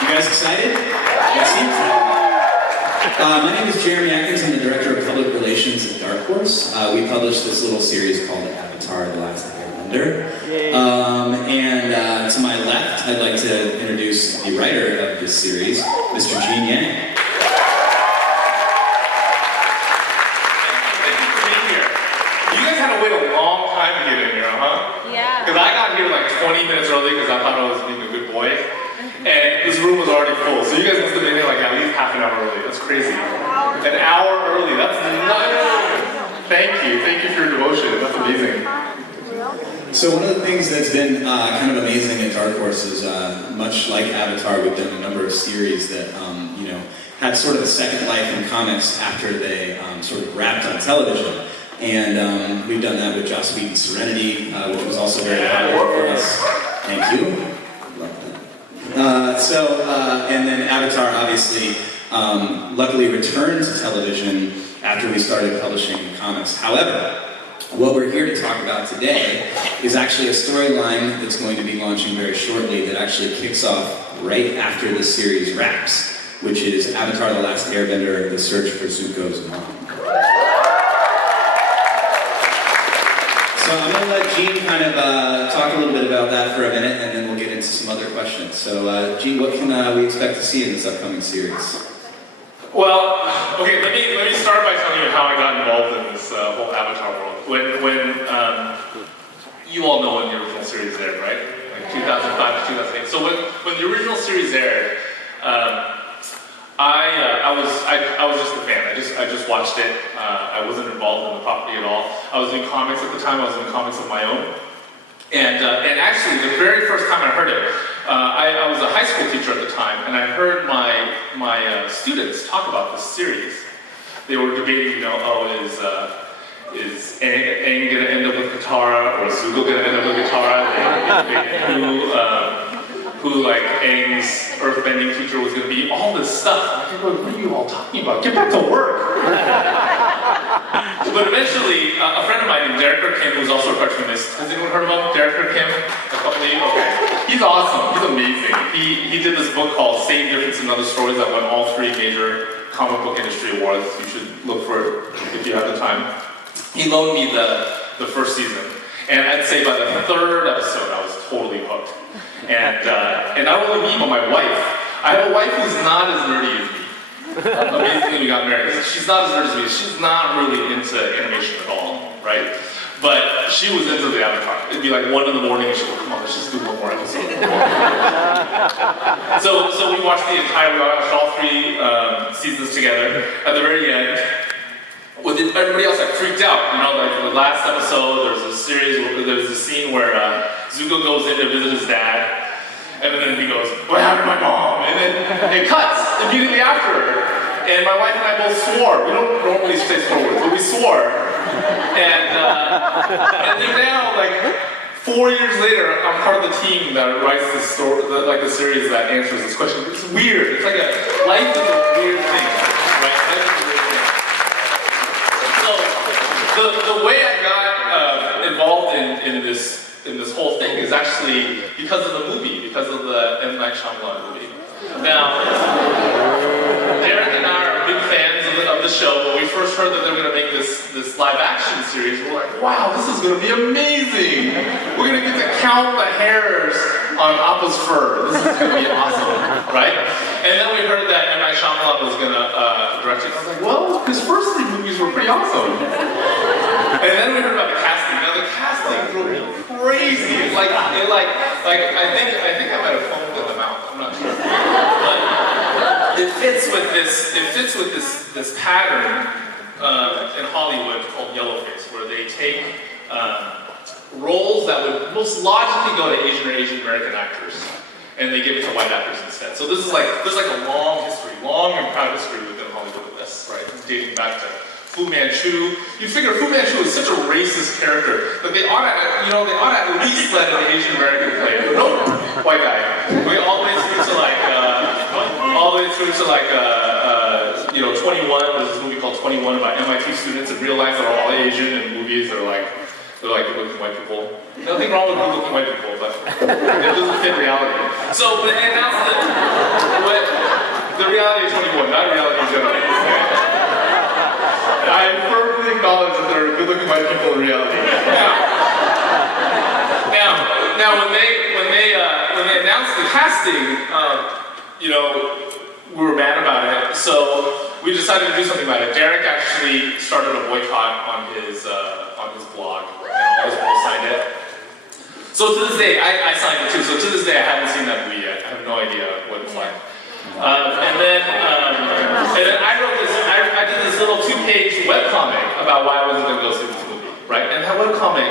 You guys excited? Yes, my name is Jeremy Atkins. I'm the Director of Public Relations at Dark Horse. We published this little series called Avatar: The Last Airbender. And to my left, I'd like to introduce the writer of this series, Mr. Gene Yang. Thank you for being here. You guys had to wait a long time to get in here, huh? Yeah. Because I got here like 20 minutes early because I thought I was being a good boy. And this room was already full. So you guys must have been here like at least half an hour early. That's crazy. An hour early. That's nuts. Thank you. Thank you for your devotion. That's amazing. So one of the things that's been kind of amazing at Dark Horse is, much like Avatar, we've done a number of series that had sort of a second life in comics after they sort of wrapped on television. And we've done that with Joss Whedon's Serenity, which was also very popular for us. Thank you. Love that. And then Avatar obviously luckily returned to television after we started publishing comics. However, what we're here to talk about today is actually a storyline that's going to be launching very shortly that actually kicks off right after the series wraps, which is Avatar: The Last Airbender, The Search for Zuko's Mom. So I'm going to let Gene kind of talk a little bit about that for a minute, and then we'll get into some other questions. So Gene, what can we expect to see in this upcoming series? Well, okay, let me start by telling you how I got involved in this whole Avatar world. When you all know when the original series aired, right? Like 2005 to 2008. So when the original series aired, I was just a fan. I just watched it. I wasn't involved in the property at all. I was in comics at the time. I was in comics of my own. And actually, the very first time I heard it, I was a high school teacher at the time, and I heard my students talk about this series. They were debating, is Aang gonna end up with Katara, or is Zuko gonna end up with Katara? Who like Aang's earthbending future was gonna be? All this stuff. I think, what are you all talking about? Get back to work. But eventually, a friend of mine named Derek Kim, who's also a cartoonist. Has anyone heard of him? Derek Kim? A couple of you? Okay. He's awesome. He's amazing. He did this book called Same Difference in Other Stories that won all 3 major comic book industry awards. You should look for it if you have the time. He loaned me the first season. And I'd say by the 3rd episode, I was totally hooked. And not only me, but my wife. I have a wife who's not as nerdy as me. Amazingly, we got married. She's not as nerdy as me. She's not really into animation at all, right? But she was into the Avatar. It'd be like 1 in the morning, and she'd go, "Come on, let's just do one more episode." So we watched all 3 seasons together. At the very end, everybody else like freaked out. Like the last episode, there's a scene where Zuko goes in to visit his dad. And then he goes, "What happened to my mom?" And then it cuts immediately after. And my wife and I both swore. We don't normally say swear words, but we swore. And then now, like 4 years later, I'm part of the team that writes the story, the series that answers this question. It's weird. It's like life is a weird thing, right? Life is a weird thing. So the way I got involved in this whole thing is actually because of the movie, because of the M. Night Shyamalan movie. Now, Derek and I are big fans of the show, but we first heard that they were going to make this live action series. We're like, wow, this is going to be amazing. We're going to get to count the hairs on Appa's fur. This is going to be awesome, right? And then we heard that M. Night Shyamalan was going to direct it. I was like, well, his first 3 movies were pretty awesome. And then we heard about the casting. Now the casting was crazy. I think I might have foamed in the mouth. I'm not sure. But it fits with this pattern in Hollywood called yellowface, where they take roles that would most logically go to Asian or Asian American actors, and they give it to white actors instead. So there's like a long and proud history within Hollywood of this, right? Dating back to Fu Manchu. You figure Fu Manchu is such a racist character that they ought to at least let an Asian American play it. No, white guy. All the way through to 21. There's this movie called 21 about MIT students. In real life, they're all Asian, and movies are like good-looking white people. Nothing wrong with good-looking white people, but it doesn't fit reality. So when they announced the reality of 21, not reality in general. I firmly acknowledge that there are good-looking white people in reality. Now, when they announced the casting, you know, we were mad about it. So we decided to do something about it. Derek actually started a boycott on his blog, and all his people signed it. So to this day, I signed it too. So to this day, I haven't seen that movie yet. I have no idea what it's like. And then I did this little 2-page webcomic about why I wasn't going to go see this movie, right? And that webcomic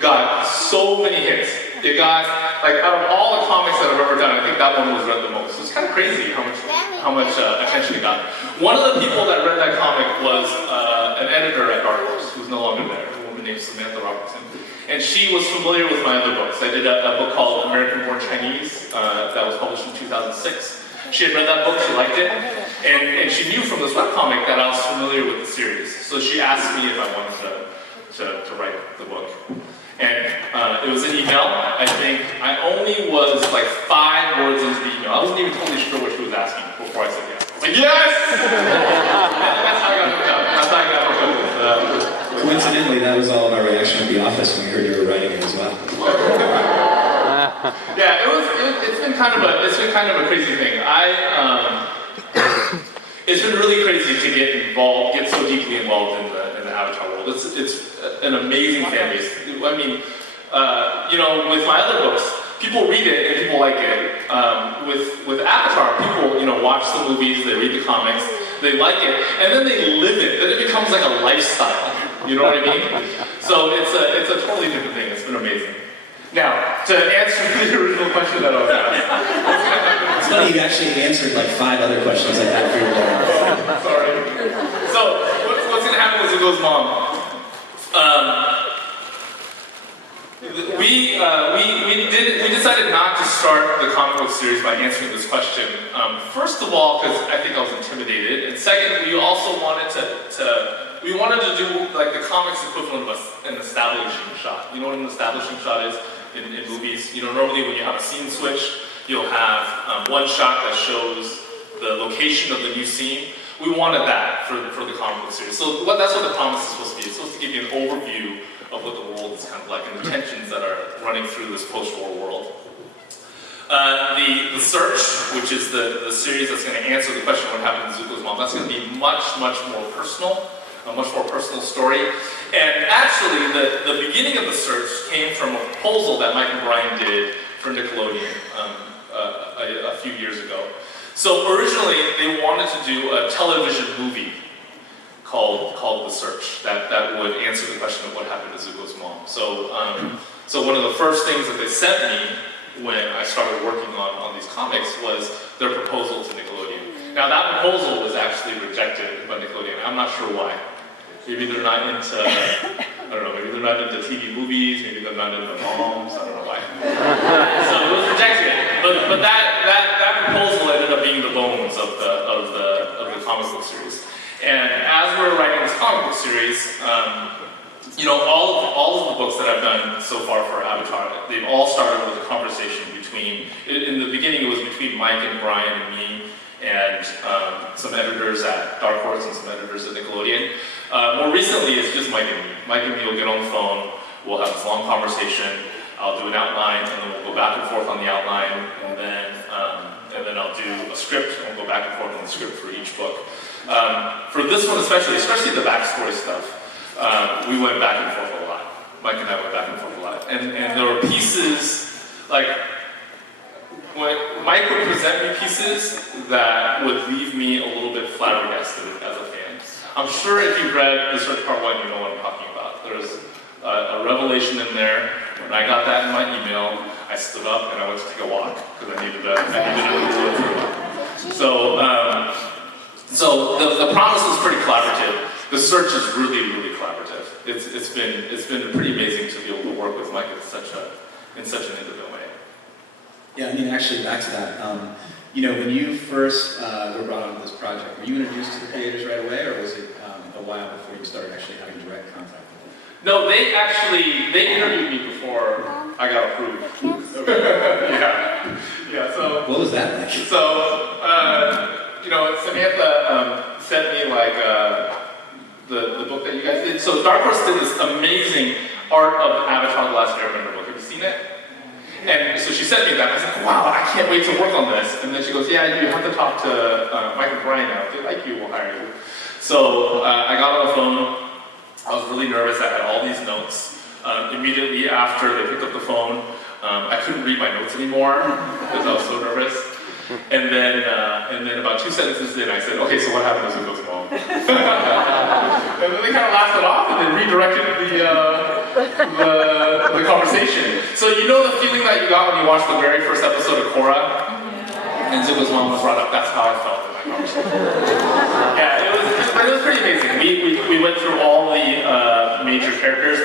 got so many hits. It got, like, out of all the comics that I've ever done, I think that one was read the most. It's kind of crazy how much attention it got. One of the people that read that comic was an editor at Dark Horse, who's no longer there, a woman named Samantha Robertson. And she was familiar with my other books. I did a book called American Born Chinese that was published in 2006. She had read that book, she liked it, and she knew from this webcomic that I was familiar with the series. So she asked me if I wanted to write the book. And it was an email. I think I only was like 5 words into the email. I wasn't even totally sure what she was asking before I said yes. I was like, yes! And that's how I got hooked up. That's how I got hooked up with Coincidentally, that was all of our reaction at the office when we heard you were writing it as well. Yeah, it's been kind of a crazy thing. It's been really crazy to get so deeply involved in the Avatar world. It's an amazing fan base. I mean, you know, with my other books, people read it and people like it. With Avatar, people, you know, watch the movies, they read the comics, they like it, and then they live it. Then it becomes like a lifestyle. You know what I mean? So it's a totally different thing. It's been amazing. Now, to answer the original question that I was asked. It's funny, you actually answered like 5 other questions I had for you. Sorry. So, what's going to happen with Zuko's mom? We decided not to start the comic book series by answering this question. First of all, because I think I was intimidated, and second, we also wanted we wanted to do like the comics equivalent of an establishing shot. You know what an establishing shot is in movies? You know, normally when you have a scene switch, you'll have one shot that shows the location of the new scene. We wanted that for the comic book series. So that's what the promise is supposed to be. It's supposed to give you an overview of what the world is kind of like and the tensions that are running through this post-war world. The Search, which is the series that's going to answer the question what happened to Zuko's mom, that's going to be much more personal, a much more personal story. And actually, the beginning of The Search came from a proposal that Mike and Brian did for Nickelodeon a few years ago. So originally, they wanted to do a television movie called The Search that would answer the question of what happened to Zuko's mom. So one of the first things that they sent me when I started working on these comics was their proposal to Nickelodeon. Now that proposal was actually rejected by Nickelodeon. I'm not sure why. Maybe they're not into, I don't know, maybe they're not into TV movies, maybe they're not into moms, I don't know why. So it was rejected. But that proposal ended up being the bones of the comic book series. And as we're writing this comic book series, you know, all of the books that I've done so far for Avatar, they've all started with a conversation between, in the beginning it was between Mike and Brian and me, and some editors at Dark Horse and some editors at Nickelodeon. More recently, it's just Mike and me. Mike and me will get on the phone, we'll have this long conversation, I'll do an outline, and then we'll go back and forth on the outline, and then I'll do a script, and we'll go back and forth on the script for each book. For this one especially the backstory stuff, we went back and forth a lot. Mike and I went back and forth a lot. And there were pieces, like, when Mike would present me pieces that would leave me a little bit flabbergasted as a fan. I'm sure if you've read The Search Part 1, you know what I'm talking about. There's a revelation in there. When I got that in my email, I stood up and I went to take a walk because I needed to look through it. So the promise was pretty collaborative. The Search is really collaborative. It's been pretty amazing to be able to work with Mike in such an intimate way. Yeah, I mean, actually, back to that. You know, when you first were brought onto this project, were you introduced to the creators right away, or was it a while before you started actually having direct contact with them? No, they interviewed me before I got approved. Yeah. So What was that like? So, Samantha sent me like the book that you guys did. So Dark Horse did this amazing Art of Avatar: The Last Airbender book. Have you seen it? And so she sent me that. I was like, wow, I can't wait to work on this. And then she goes, yeah, you have to talk to Mike and Brian now. If they like you, we'll hire you. So I got on the phone. I was really nervous. I had all these notes. Immediately after they picked up the phone, I couldn't read my notes anymore because I was so nervous. And then about 2 sentences in, I said, okay, so what happens if it goes wrong? And then they kind of laughed it off and then redirected the conversation. So you know the feeling that you got when you watched the very first episode of Korra? And Zuko's mom was brought up. That's how I felt in that conversation. Yeah, it was pretty amazing. We went through all the major characters.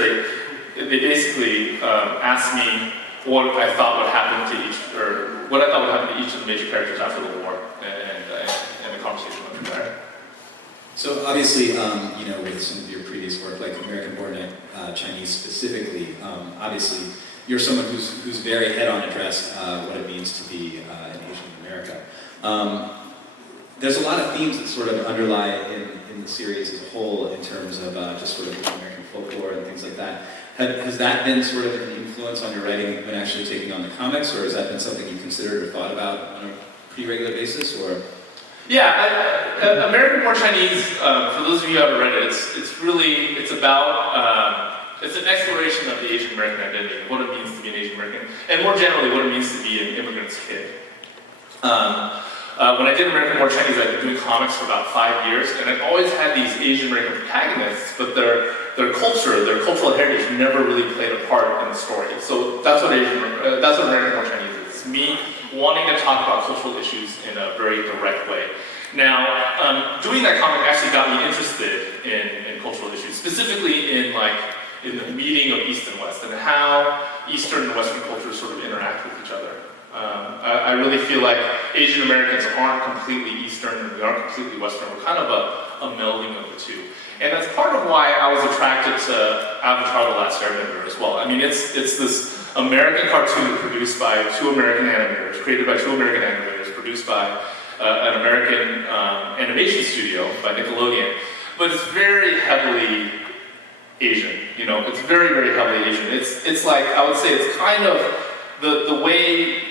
They basically asked me what I thought would happen to each of the major characters after the war, and the conversation went from there. So obviously, with some of your previous work, like American-born Chinese specifically, obviously you're someone who's very head-on addressed what it means to be an Asian in America. There's a lot of themes that sort of underlie in the series as a whole in terms of just sort of American folklore and things like that. Has that been sort of an influence on your writing when actually taking on the comics, or has that been something you considered or thought about on a pretty regular basis, or? Yeah, American-born Chinese, for those of you who haven't read it, it's about, it's an exploration of the Asian American identity, what it means to be an Asian American, and more generally, what it means to be an immigrant's kid. When I did American-born Chinese, I'd been doing comics for about 5 years, and I've always had these Asian American protagonists, but their culture, their cultural heritage never really played a part in the story. So that's what American-born Chinese is. It's me wanting to talk about cultural issues in a very direct way. Now, doing that comic actually got me interested in cultural issues, specifically in the meeting of East and West, and how Eastern and Western cultures sort of interact with each other. I really feel like Asian Americans aren't completely Eastern and we aren't completely Western. We're kind of a melding of the two. And that's part of why I was attracted to Avatar: The Last Airbender as well. I mean, it's this American cartoon produced by 2 American animators, created by 2 American animators, produced by an American animation studio, by Nickelodeon. But it's very heavily Asian, it's very, very heavily Asian. It's like, I would say it's kind of the way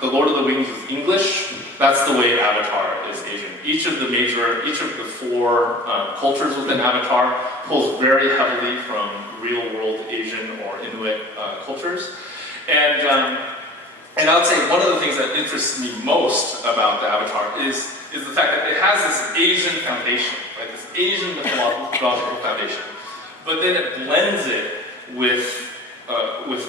the Lord of the Rings is English, that's the way Avatar is Asian. Each of the 4 cultures within Avatar pulls very heavily from real-world Asian or Inuit cultures. And I would say one of the things that interests me most about the Avatar is the fact that it has this Asian foundation, like this Asian mythological foundation, but then it blends it with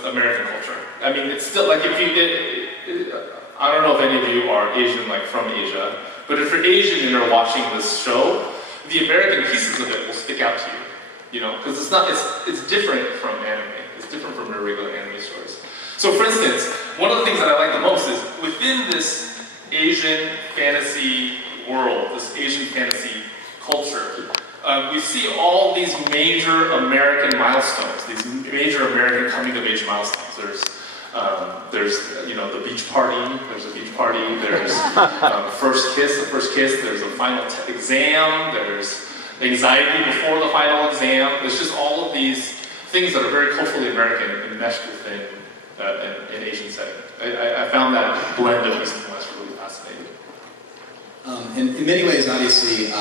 American culture. I mean, it's still like I don't know if any of you are Asian, like from Asia, but if you're Asian and you're watching this show, the American pieces of it will stick out to you, because it's different from anime. It's different from your regular anime stories. So, for instance, one of the things that I like the most is within this Asian fantasy world, this Asian fantasy culture, we see all these major American milestones, these major American coming-of-age milestones. There's the beach party. There's a beach party. There's the first kiss. There's a final exam. There's anxiety before the final exam. There's just all of these things that are very culturally American and meshed within an Asian setting. I found that blend of East and West really fascinating. In many ways, obviously,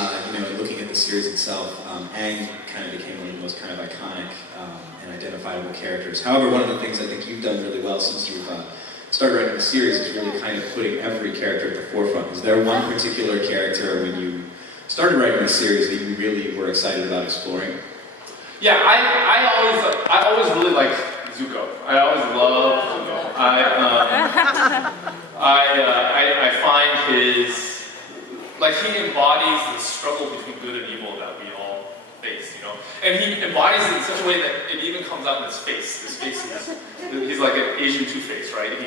looking at the series itself, Aang kind of became one of the most kind of iconic and identifiable characters. However, one of the things I think you've done really well since you've started writing the series is really kind of putting every character at the forefront. Is there one particular character when you started writing the series that you really were excited about exploring? Yeah, I always really liked Zuko. I always loved Zuko. I find he embodies the struggle between good and evil that we all face, And he embodies it in such a way that it even comes out in his face. His face he's like an Asian Two-Face, right? He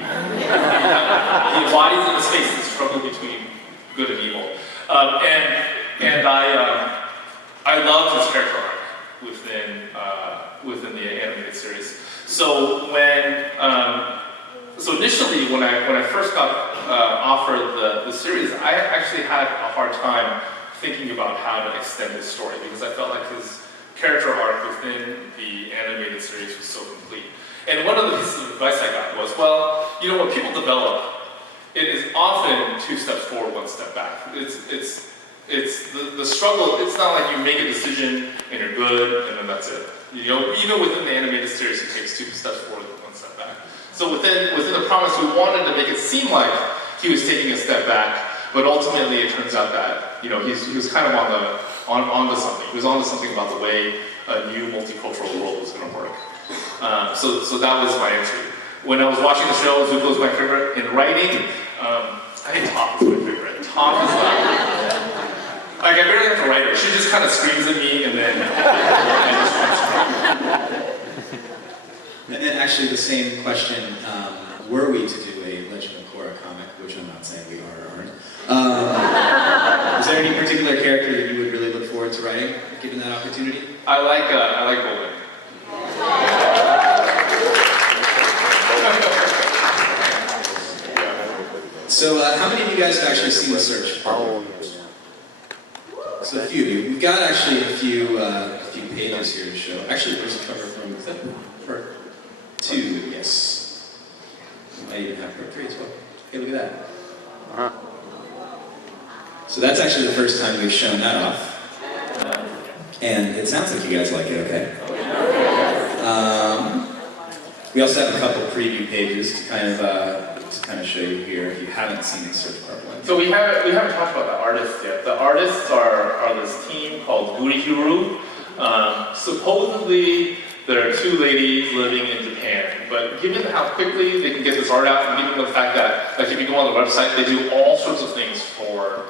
embodies in his face the struggle between good and evil. And I loved his character arc within the animated series. So initially when I first got offered the series, I actually had a hard time thinking about how to extend his story because I felt like his character arc within the animated series was so complete. And one of the pieces of advice I got was, well, you know, when people develop, it is often 2 steps forward, 1 step back. It's the struggle. It's not like you make a decision and you're good and then that's it. You know, even within the animated series, he takes 2 steps forward, 1 step back. So within the promise, we wanted to make it seem like he was taking a step back, but ultimately it turns out that he was kind of onto something. He was onto something about the way a new multicultural world was going to work. So that was my entry. When I was watching the show, Zuko was my favorite. In writing, I think Toph is my favorite. Toph is like I barely have to write her. She just kind of screams at me and then I just watch. And then actually the same question, were we to do a Legend of Korra comic, which I'm not saying we are or aren't, is there any particular character that you would really look forward to writing, given that opportunity? I like Golden. So how many of you guys have actually seen The Search? So a few of you. We've got actually a few pages here to show. Actually, there's a cover from, is that part 2? Yes. You might even have part 3 as well. Hey, look at that. So that's actually the first time we've shown that off. And it sounds like you guys like it, okay? We also have a couple preview pages to kind of show you here if you haven't seen The Search Part 1. So we haven't talked about the artists yet. The artists are this team called Gurihiru. Supposedly there are 2 ladies living in Japan, but given how quickly they can get this art out, and given the fact that, like, if you go on the website, they do all sorts of things for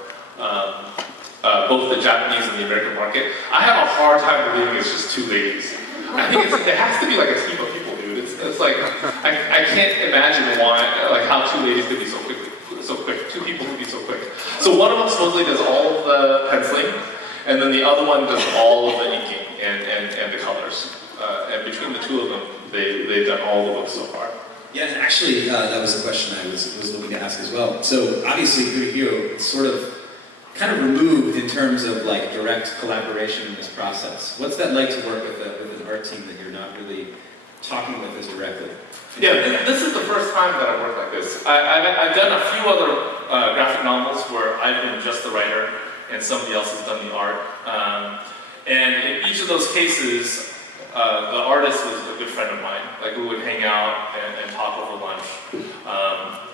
both the Japanese and the American market. I have a hard time believing it's just 2 ladies. I think it has to be like a team of people, dude. It's like I can't imagine how 2 ladies could be so quick. 2 people could be so quick. So one of them supposedly does all of the penciling, and then the other one does all of the inking and the colors. And between the 2 of them, they've done all the books so far. Yeah, and actually, that was a question I was looking to ask as well. So obviously, Gurihiru is sort of kind of removed in terms of like direct collaboration in this process. What's that like to work with an art team that you're not really talking with as directly? Yeah, this is the first time that I've worked like this. I've done a few other graphic novels where I've been just the writer and somebody else has done the art. And in each of those cases, the artist was a good friend of mine. Like, we would hang out and talk over lunch.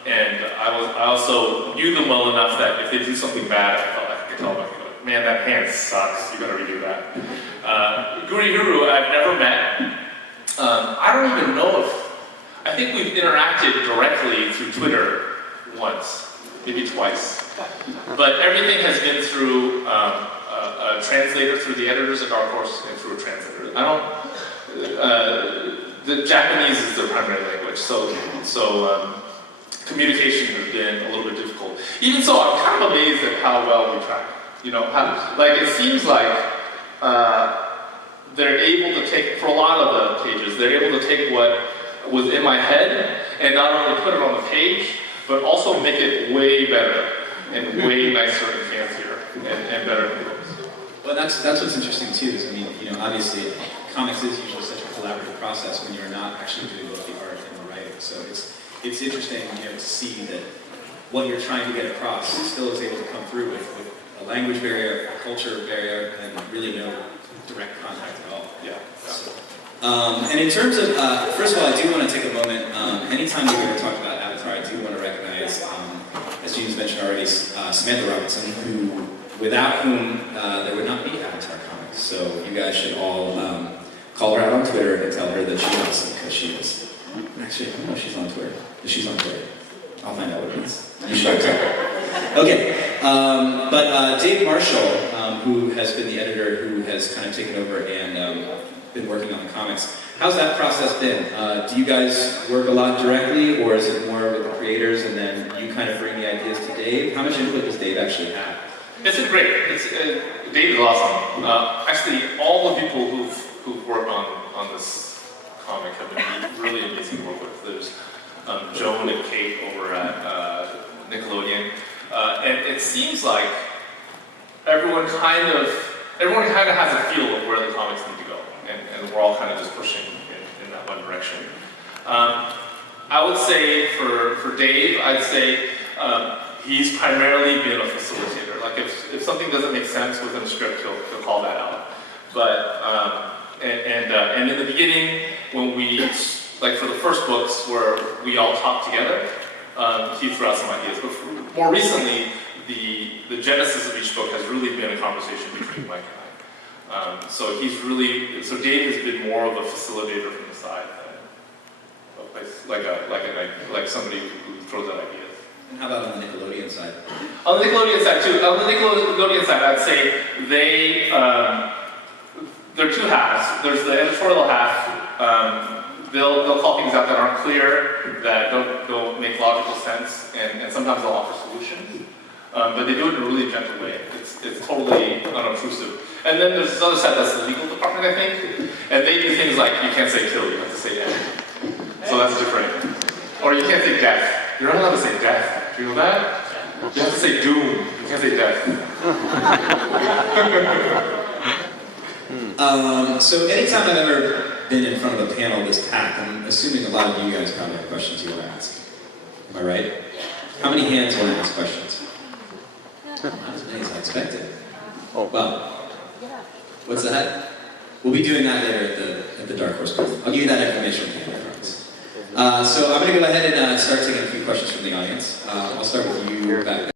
And I also knew them well enough that if they do something bad, I felt like I could tell them, man, that hand sucks, you gotta redo that. Gurihiru, I've never met. I don't even know I think we've interacted directly through Twitter once, maybe twice. But everything has been through a translator, through the editors at Dark Horse, and through a translator. The Japanese is their primary language, so communication has been a little bit difficult. Even so, I'm kind of amazed at how well we track. You know, it seems like they're able to take, for a lot of the pages, they're able to take what was in my head and not only put it on the page, but also make it way better and way nicer and fancier and better than books. Well, that's what's interesting too. Is, I mean, you know, obviously, comics is usually such a collaborative process when you're not actually doing both the art and the writing. So it's interesting, you know, to see that what you're trying to get across still is able to come through with a language barrier, a culture barrier, and really no direct contact at all. Yeah. So, and in terms of, first of all, I do want to take a moment. Anytime we ever talk about Avatar, I do want to recognize, as James mentioned already, Samantha Robinson, without whom there would not be Avatar comics. So you guys should all call her out on Twitter and tell her that she's awesome, because she is. Actually, I don't know if she's on Twitter. If she's on Twitter, I'll find out what it is. You should tell her. Okay, but Dave Marshall, who has been the editor, who has kind of taken over and been working on the comics. How's that process been? Do you guys work a lot directly, or is it more with the creators and then you kind of bring the ideas to Dave? How much input does Dave actually have? It's been great. Dave is awesome. Actually, all the people who've worked on this comic have been really amazing to work with. There's Joan and Kate over at Nickelodeon, it seems like everyone kind of has a feel of where the comics need to go, and we're all kind of just pushing in that one direction. I would say for Dave, I'd say he's primarily been a facilitator. Like if something doesn't make sense within a script, he'll call that out. But and in the beginning, when we like for the first books where we all talked together, he threw out some ideas. But more recently, the genesis of each book has really been a conversation between Mike and I. So Dave has been more of a facilitator from the side, like somebody who throws out ideas. And how about on the Nickelodeon side? On the Nickelodeon side too. On the Nickelodeon side, I'd say there are two halves. There's the editorial half. They'll call things out that aren't clear, that don't make logical sense, and sometimes they'll offer solutions. But they do it in a really gentle way. It's totally unobtrusive. And then there's this other side that's the legal department, I think, and they do things like you can't say kill, you have to say end. So that's different. Or you can't say death. You're not allowed to say death. Do you know that? You have to say doom. You can't say death. So anytime I've ever been in front of a panel this packed, I'm assuming a lot of you guys probably have questions you want to ask. Am I right? How many hands want to ask questions? Not as many as I expected. Oh. Well, what's that? We'll be doing that later at the Dark Horse booth. I'll give you that information later, I promise. So I'm going to go ahead and start taking a few questions from the audience. I'll start with you back there.